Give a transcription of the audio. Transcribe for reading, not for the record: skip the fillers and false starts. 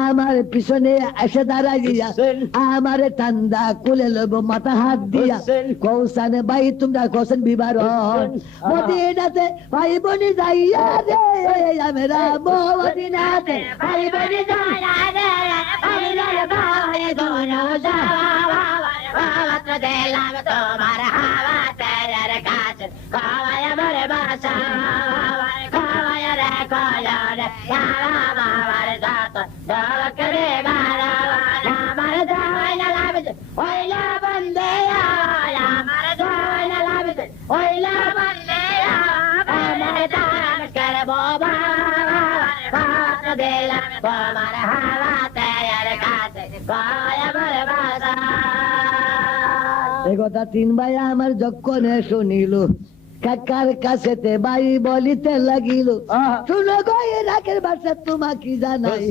আমার পিছনে এসে দাঁড়াইয়া আমার ঠান্ডা কুলে লব মাথা হাত দিয়া কৌসানে ভাই তোমরা কৌশন বিবারণ মদিনাতে ভাই বনি যাইয়া রে আমরা মদিনাতে ভাই বনি যাইয়া রে আমরা ভাই দোনো যাওয়া বাবা দিলাম তোমার হাওয়া তেরে কাছে খাওয়ায় আমার বাসা খাওয়ায় রে কয়র আমার যাত দলকরে মারা আমার যাওয়াই না লাগবে ওইলা বন্দে আমার যাওয়াই না লাগবে ওইলা বন্দে আমার দান করবো বাবা দিলাম তোমার হাওয়া তেরে কাছে খাওয়ায় আমার বাসা। একথা তিন ভাই আমার যখন শুনিল কাকার কাছেতে ভাই বলিতে লাগিল শুনো গো রাখের বাসা তোমাকে জানাই